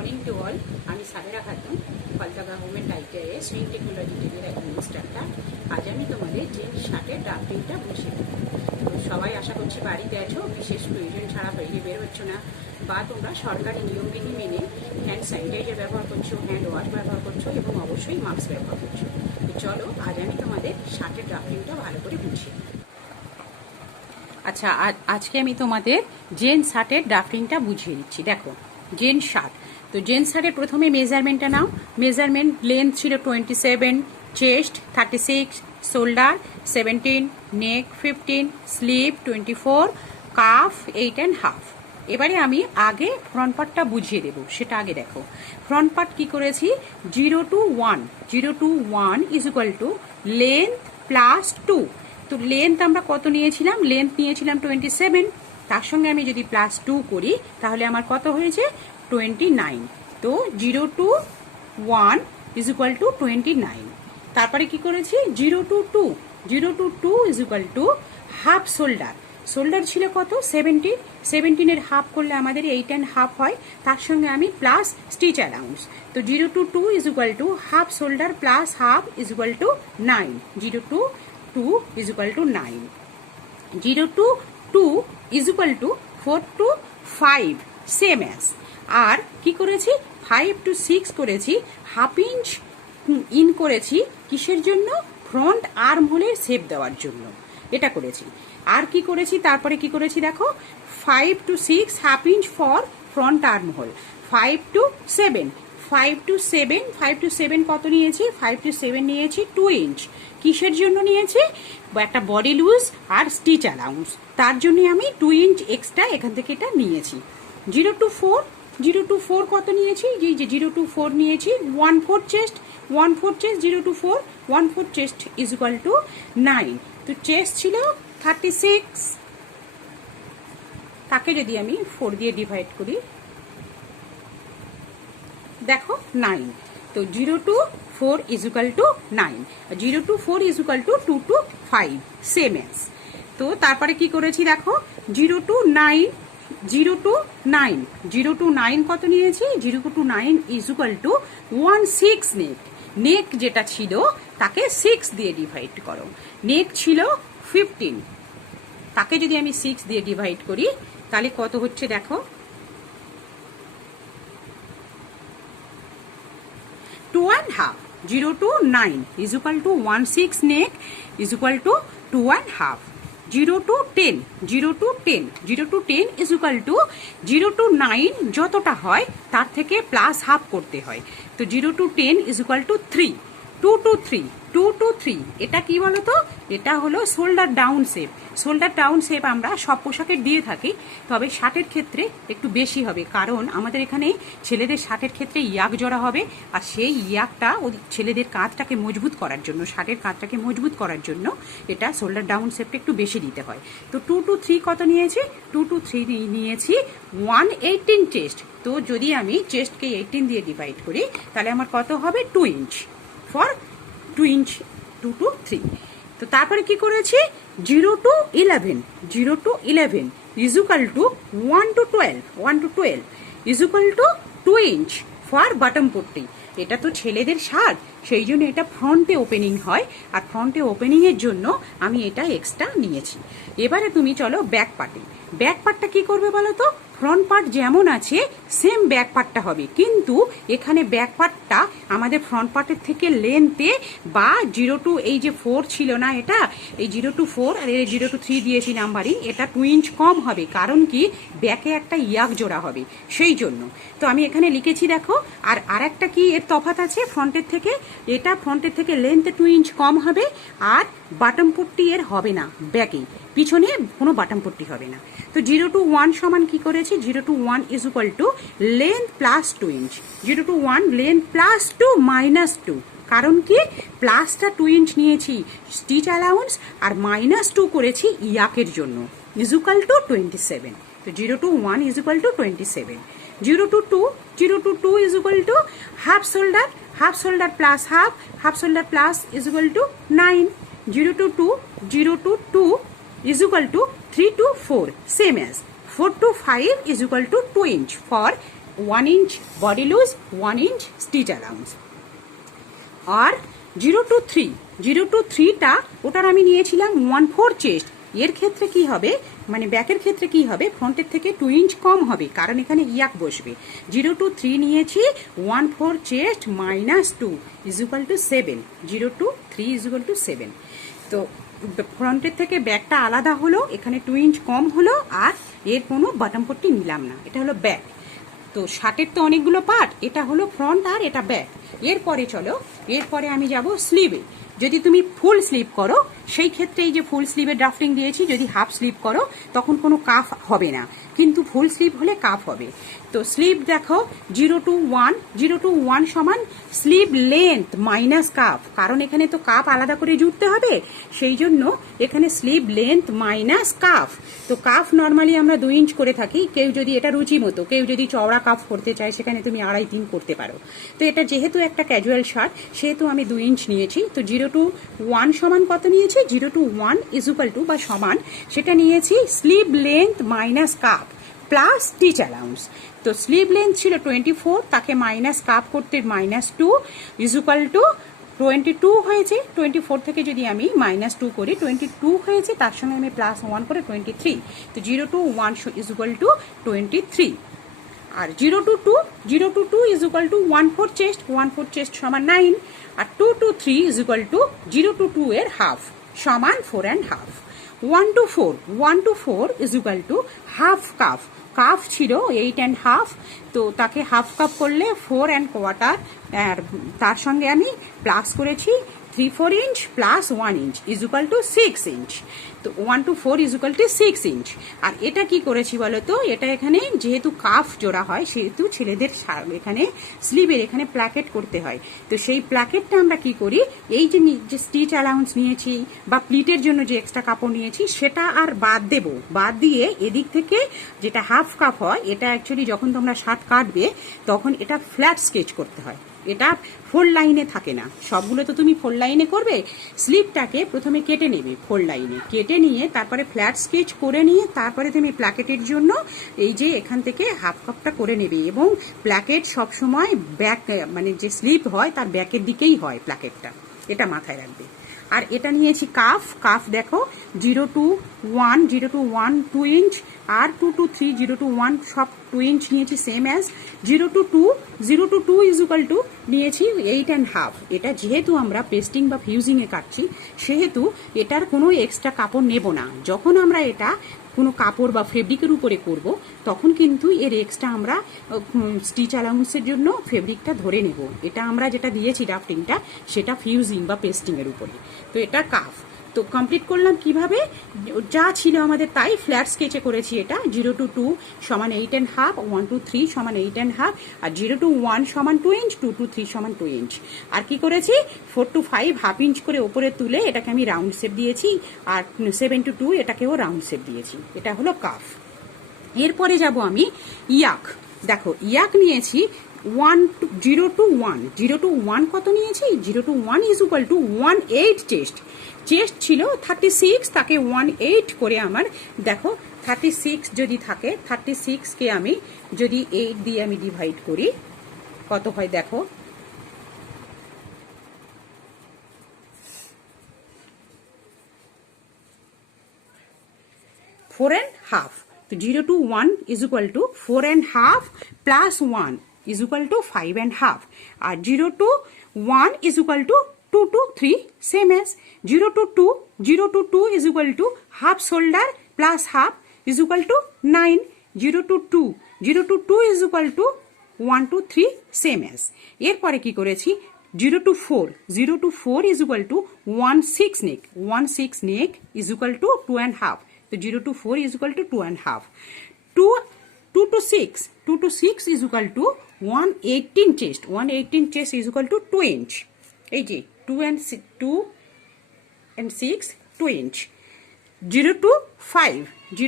Morning to all. আমি সাবেরা খাতুন, ফলতাগা হোমের আইটিআইয়ে swing technology টিমের একজন ইনস্ট্রাক্টর। আজ আমি তোমাদের জিন্স শার্টের ড্রাফটিংটা বুঝিয়ে দেবো। তো সবাই আশা করছি বাড়িতে আছো, বিশেষ প্রয়োজন ছাড়া বাইরে বের হচ্ছ না, বা তোমরা সরকারি নিয়মবিধি মেনে হ্যান্ড স্যানিটাইজার ব্যবহার করছো, হ্যান্ড ওয়াশ ব্যবহার করছো এবং অবশ্যই মাস্ক ব্যবহার করছো। তো চলো আজ আমি তোমাদের শার্টের ড্রাফটিংটা ভালো করে বুঝিয়ে দিই। আচ্ছা, আজকে আমি তোমাদের জেন্টস শার্টের ড্রাফটিংটা বুঝিয়ে দিচ্ছি। দেখো, জেন্টস শার্ট। তো জেন্টস শার্টের প্রথমে মেজারমেন্টটা নাও। মেজারমেন্ট লেন্থ ছিল 27, চেস্ট 36, শোল্ডার 17, নেক 15, স্লিভ 24, কাফ 8.5। এবারে আমি আগে ফ্রন্ট পার্টটা বুঝিয়ে দেবো, সেটা আগে দেখো। ফ্রন্ট পার্ট কি করেছি, 0 to 1, 0 to 1 is equal to length plus 2। তো লেন্থ আমরা কত নিয়েছিলাম, লেন্থ নিয়েছিলাম 27, তার সঙ্গে আমি যদি প্লাস 2 করি তাহলে আমার কত হয়েছে 29। তো 0 to 1 ইজ ইকুয়াল টু 29। তারপরে কি করেছি, 0 to 2, 0 to 2 is equal to half shoulder. Shoulder ছিল কত 17, 17-এর হাফ করলে আমাদের 8.5 হয়, তার সঙ্গে আমি প্লাস স্টিচ অ্যালাউন্স। তো 0 to 2 is equal to half shoulder plus half is equal to 9। 0 to 2 is equal to 9. 0 to 2 is equal to 4 to 5, same as। আর কি করেছি, 5 to 6 করেছি, হাফ ইঞ্চ ইন করেছি কিসের জন্য, ফ্রন্ট আর্ম হোলে shape দেওয়ার জন্য, এটা করেছি। আর কি করেছি, তারপরে কি করেছি দেখো, 5 to 6 half inch for front arm whole. 5 to 7, 5 to 7, 5 to 7 কত নিয়েছি, 5 to 7 নিয়েছি 2 ইঞ্চ। কিসের জন্য নিয়েছি, একটা বডি লুজ আর স্টিচ অ্যালাউন্স, তার জন্য আমি 2 ইঞ্চ এক্সট্রা এখান থেকে এটা নিয়েছি। 0 to 4, 0 to 4 কত নিয়েছি, যে 0 to 4 নিয়েছি 1/4 chest, 1/4 chest, 0 to 4 1/4 chest is equal to 9। তো চেস্ট ছিল 36, তাকে যদি আমি 4 দিয়ে ডিভাইড করি দেখো 9। তো 0 to 4 is equal to 9, 0 to 4 is equal to 2 to 5, same as। তো তারপরে কি করেছি দেখো, 0 to 9, 0 to 9, 0 to 9 কত নিয়েছি, 0 to 9 is equal to 1/6 নেক। নেক যেটা ছিল তাকে 6 দিয়ে ডিভাইড করো। নেক ছিল 15, তাকে যদি আমি 6 দিয়ে ডিভাইড করি তাহলে কত হচ্ছে দেখো, 2.5। 0 to 9 is equal to 1/6 neck is equal to 2.5। 0 to 10, 0 to 10, 0 to 10 is equal to 0 to 9 যতটা হয় তার থেকে প্লাস হাফ করতে হয়। তো 0 to 10 is equal to 3। 2 to 3, 2 to 3 এটা কি বলতো, এটা হলো shoulder down shape. Shoulder down shape আমরা সব পোশাকের দিয়ে থাকি, তবে শার্টের ক্ষেত্রে একটু বেশি হবে, কারণ আমাদের এখানে ছেলেদের শার্টের ক্ষেত্রে ইয়াক জড়া হবে, আর সেই ইয়াকটা ওই ছেলেদের কাঁধটাকে মজবুত করার জন্য, শার্টের কাঁধটাকে মজবুত করার জন্য এটা শোল্ডার ডাউন শেপটা একটু বেশি দিতে হয়। তো 2 to 3 কত নিয়েছি, 2 to 3 নিয়েছি 118 চেস্ট। তো যদি আমি চেস্টকে 18 দিয়ে ডিভাইড করি তাহলে আমার কত হবে 2 ইঞ্চ ফর 2 ইঞ্চ, 2 to 3। তো তারপরে কি করেছি, 0 to 11, 0 to 11 is equal to 1 to 12, 1 to 12 is equal to 2 inch for bottom পট্টি। এটা তো ছেলেদের শার্ট, সেই জন্য এটা ফ্রন্টে ওপেনিং হয়, আর ফ্রন্টে ওপেনিং এর জন্য আমি এটা এক্সট্রা নিয়েছি। এবারে তুমি চলো ব্যাক পার্টে। ব্যাক পার্টটা কি করবে বলো তো, ফ্রন্ট পার্ট যেমন আছে সেম ব্যাক পার্টটা হবে, কিন্তু এখানে ব্যাক পার্টটা আমাদের ফ্রন্ট পার্টের থেকে লেন্থে বা 0 to এই যে 4 ছিল না, এটা এই 0 to 4 আর এই 0 to 3 দিয়েছি নাম্বারিং, এটা 2 ইঞ্চ কম হবে, কারণ কি ব্যাকে একটা ইয়াক জোড়া হবে সেই জন্য। তো আমি এখানে লিখেছি দেখো। আর আরেকটা কি এর তফাৎ আছে ফ্রন্টের থেকে, এটা ফ্রন্টের থেকে লেন্থে 2 ইঞ্চ কম হবে, আর বাটম পট্টি এর হবে না, ব্যাকে পিছনে কোনো বাটম পট্টি হবে না। তো 0 to 1 সমান কি করেছি, 0 to 1 is equal to length plus 2 inch, 0 to 1 length plus 2 minus 2, কারণ কি প্লাসটা 2 ইঞ্চ নিয়েছি স্টিচ অ্যালাউন্স, আর মাইনাস 2 করেছি ইয়াকের জন্য, is equal to 27। তো 0 to 1 is equal to 27। 0 to 2, 0 to 2 is equal to half shoulder, half shoulder plus half, half shoulder plus is equal to 9। 0 to 2, 0 to 2 is equal to 3 to 4, same as 4 to 5 is equal to 2 inch for 1 inch body loose, 1 inch stitch allowance। আর 0 to 3টা ওটার আমি নিয়েছিলাম 1/4 chest. এর ক্ষেত্রে কি হবে, মানে ব্যাকের ক্ষেত্রে কি হবে, ফ্রন্টের থেকে 2 ইঞ্চ কম হবে, কারণ এখানে ইয়াক বসবে। 0 to 3 নিয়েছি 1/4 চেস্ট -2 = 7। 0 to 3 = 7। তো ফ্রন্টের থেকে ব্যাকটা আলাদা হলো, এখানে 2 ইঞ্চ কম হলো, আর এর কোনো বাটন পট্টি নিলাম না। এটা হলো ব্যাক। তো শার্টের তো অনেকগুলো পার্ট, এটা হলো ফ্রন্ট আর এটা ব্যাক। এরপরে চলো, এরপরে আমি যাব স্লিভে। যদি তুমি ফুল স্লিভ করো সেই ক্ষেত্রে এই যে ফুল স্লিভের ড্রাফটিং দিয়েছি, যদি হাফ স্লিভ করো তখন কোনো কাফ হবে না, কিন্তু ফুল স্লিভ হলে কাফ হবে। তো স্লিভ দেখো 0 to 1 সমান স্লিভ লেন্থ মাইনাস কাফ, কারণ এখানে তো কাফ আলাদা করে জুড়তে হবে, সেই জন্য এখানে স্লিভ লেন্থ মাইনাস কাফ। তো কাফ নর্মালি আমরা 2 ইঞ্চ করে থাকি, কেউ যদি এটা রুচি মতো, কেউ যদি চওড়া কাফ করতে চায় সেখানে তুমি 2.5-3 করতে পারো। তো এটা যেহেতু একটা ক্যাজুয়াল শার্ট সেহেতু আমি 2 ইঞ্চ নিয়েছি। তো 0 to 1 সমান কত নিয়েছি, 0 to 1 = বা সমান সেটা নিয়েছি sleeve length minus calf plus stitch allowance. তো স্লিভ লেন্থ ছিল 24, তাকে মাইনাস কাপ করতে -2 = 22 হয়েছে। 24 থেকে যদি আমি -2 করি 22 হয়েছে, তার সঙ্গে আমি +1 করে 23। তো 0 to 1 = 23। আর 0 to 2 = 1/4 চেস্ট, 1/4 চেস্ট সমান 9। আর 2 to 3 = 0 to 2 এর হাফ সমান 4.5। 1 to 4 = হাফ কাফ। কাফ ছিল 8.5, তো তাকে হাফ কাপ করলে 4.25, আর তার সঙ্গে আমি প্লাস করেছি 3/4 ইঞ্চ প্লাস 1 ইঞ্চ = 6 ইঞ্চ। তো 1 to 4 = 6 ইঞ্চ। আর এটা কি করেছি বলতো, এটা এখানে যেহেতু কাফ জোড়া হয় সেহেতু ছেলেদের এখানে স্লিভের এখানে প্ল্যাকেট করতে হয়। তো সেই প্ল্যাকেটটা আমরা কি করি, এই যে স্টিচ অ্যালাউন্স নিয়েছি বা প্লিটের জন্য যে এক্সট্রা কাপড় নিয়েছি সেটা আর বাদ দেব, বাদ দিয়ে এদিক থেকে যেটা হাফ কাপ হয়, এটা অ্যাকচুয়ালি যখন তোমরা শার্ট কাটবে তখন এটা ফ্ল্যাট স্কেচ করতে হয়, এটা ফোল্ড লাইনে থাকে না। সবগুলো তো তুমি ফোল্ড লাইনে করবে, স্লিভটাকে প্রথমে কেটে নেবে ফোল্ড লাইনে, কেটে নিয়ে তারপরে ফ্ল্যাট স্কেচ করে নিয়ে তারপরে তুমি প্ল্যাকেটের জন্য এই যে এখান থেকে হাফ কাপটা করে নেবে। এবং প্ল্যাকেট সবসময় ব্যাক, মানে যে স্লিভ হয় তার ব্যাকের দিকেই হয় প্ল্যাকেটটা, এটা মাথায় রাখবে। আর এটা নিয়েছি কাফ। কাফ দেখো 0 to 1 2 inch, R 2 to 3 0 to 1 সব 2 ইঞ্চ নিয়েছি সেম অ্যাজ। 0 to 2 = নিয়েছি 8.5। এটা যেহেতু আমরা পেস্টিং বা ফিউজিং এ কাটছি সেহেতু এটার কোনো এক্সট্রা কাপড় নেব না। যখন আমরা এটা কোনো কাপড় বা ফেব্রিকের উপরে করব তখন কিন্তু এর এক্সট্রা আমরা স্টিচ অ্যালাউন্সের জন্য ফেব্রিকটা ধরে নেব। এটা আমরা যেটা দিয়েছি ড্রাফটিংটা সেটা ফিউজিং বা পেস্টিং এর উপরে। তো এটা কাফ। তো কমপ্লিট করলাম কিভাবে, যা ছিল আমাদের তাই ফ্ল্যাট স্কেচে করেছি। এটা 0 to 2 = 8.5, 1 to 3 = 8.5, আর 0 to 1 = 2 ইঞ্চ, 2 to 3 = 2 ইঞ্চ। আর কি করেছি, 4 to 5 হাফ ইঞ্চ করে ওপরে তুলে এটাকে আমি রাউন্ড শেপ দিয়েছি, আর 7 to 2 এটাকেও রাউন্ড শেপ দিয়েছি। এটা হলো কাফ। এরপরে যাব আমি ইয়াক। দেখো ইয়াক নিয়েছি 0 to 1 কত নিয়েছি, 0 to 1 = 1/8 চেস্ট। চেস্ট ছিল 36, তাকে 1/8 করে আমার দেখো 36 যদি থাকে 36 কে আমি যদি 8 দিয়ে আমি ডিভাইড করি কত হয় দেখো, ফোর অ্যান্ড হাফ। তো 0 to 1 = 4.5 প্লাস 1 = 5.5, আর 0 to 1 = 2 to 3 same as. 0 to 2 = half shoulder plus half = 9। 0 to 2 = 1 to 3 same as. এরপরে কি করেছি, 0 to 4 = 1/6 নেক, 1/6 নেক = 2.5। তো 0 to 4 = 2.5। 2 to 6 = 1/18 chest, 1/18 chest = 2 inch. এই যে 2 and 6 2 ইঞ্চ। 0 to 5 =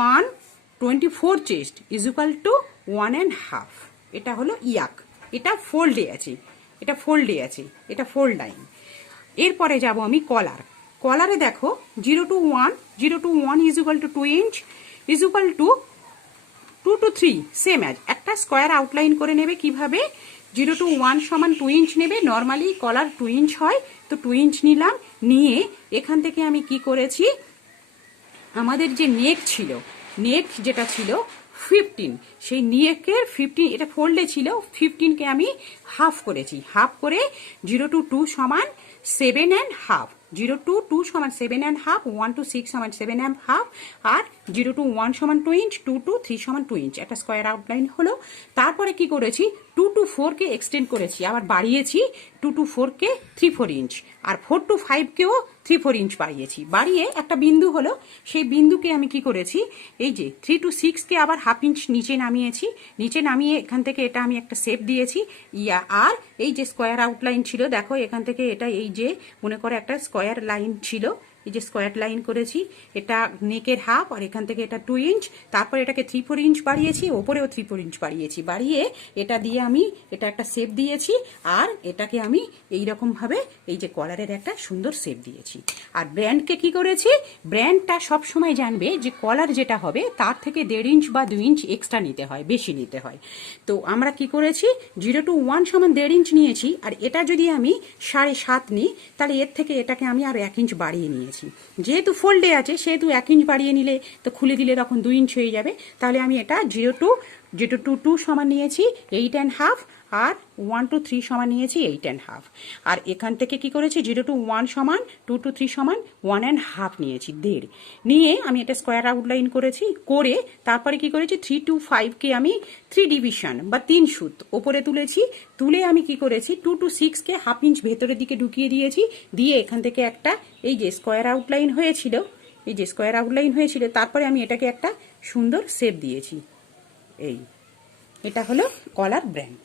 1/24 chest = 1.5। এটা হলো ইয়াক। এটা ফোল্ডে আছে, এটা ফোল্ডে আছে, এটা ফোল্ড লাইন। এরপরে যাব আমি কলার। কলারে দেখো 0 to 1 = 2 inch = 2 to 3 same as একটা স্কোয়ার আউটলাইন করে নেবে কিভাবে 0 to 1 সমান 2 ইঞ্চ নেবে নর্মালি কলার 2 ইঞ্চ হয় তো 2 ইঞ্চ নিলাম নিয়ে এখান থেকে আমি কি করেছি আমাদের যে নেক ছিল নেক যেটা ছিল 15 সেই নেকের 15 এটা ফোল্ডে ছিল 15 কে আমি হাফ করেছি হাফ করে 0 to 2 সমান 7 and half 0 to 2 সমান 7 and half 1 to 6 সমান 7 and half আর 0 to 1 সমান 2 ইঞ্চ 2 to 3 সমান 2 ইঞ্চ একটা স্কোয়ার আউটলাইন হলো তারপরে কি করেছি 2 to 4 কে এক্সটেন্ড করেছি আবার বাড়িয়েছি 2 to 4 কে 3-4 ইঞ্চ আর 4 to 5 কেও 3-4 ইঞ্চ বাড়িয়েছি বাড়িয়ে একটা বিন্দু হলো সেই বিন্দুকে আমি কি করেছি এই যে 3 to 6 কে আবার হাফ ইঞ্চ নিচে নামিয়েছি নিচে নামিয়ে এখান থেকে এটা আমি একটা শেপ দিয়েছি আর এই যে স্কোয়ার আউটলাইন ছিল দেখো এখান থেকে এটা এই যে মনে করে একটা স্কোয়ার লাইন ছিল এই যে স্কোয়ার লাইন করেছি এটা নেকের হাফ আর এখান থেকে এটা 2 ইঞ্চ তারপর এটাকে 3-4 ইঞ্চ বাড়িয়েছি ওপরেও 3-4 ইঞ্চ বাড়িয়েছি বাড়িয়ে এটা দিয়ে আমি এটা একটা শেপ দিয়েছি আর এটাকে আমি এই রকম ভাবে এই যে কলারের একটা সুন্দর শেপ দিয়েছি আর ব্র্যান্ডকে কি করেছি ব্র্যান্ডটা সব সময় জানবে যে কলার যেটা হবে তার থেকে 1.5 ইঞ্চ বা 2 ইঞ্চ এক্সট্রা নিতে হয় বেশি নিতে হয় তো আমরা কি করেছি 0 to 1 সমান 1.5 ইঞ্চ নিয়েছি আর এটা যদি আমি 7.5 নিই তাহলে এর থেকে এটাকে আমি আর 1 ইঞ্চ বাড়িয়ে নিয়েছি যেহেতু ফোল্ডে আছে সেহেতু 1 ইঞ্চ বাড়িয়ে নিলে তো খুলে দিলে তখন 2 ইঞ্চ হয়ে যাবে তাহলে আমি এটা 0 to 2 সমান নিয়েছি 8 and half আর 1 to 3 সমান নিয়েছি 8 and half আর এখান থেকে কি করেছি 0 to 1 সমান 2 to 3 সমান 1 and half নিয়েছি 1.5 নিয়ে আমি এটা স্কোয়ার আউটলাইন করেছি করে তারপরে কি করেছি 3 to 5 কে আমি 3 ডিভিশন বা 3 সুত ওপরে তুলেছি তুলে আমি কি করেছি 2 to 6 কে হাফ ইঞ্চ ভেতরের দিকে ঢুকিয়ে দিয়েছি দিয়ে এখান থেকে একটা এই যে স্কোয়ার আউটলাইন হয়েছিল এই যে স্কোয়ার আউটলাইন হয়েছিল তারপরে আমি এটাকে একটা সুন্দর শেপ দিয়েছি এই এটা হলো কলার ব্র্যান্ড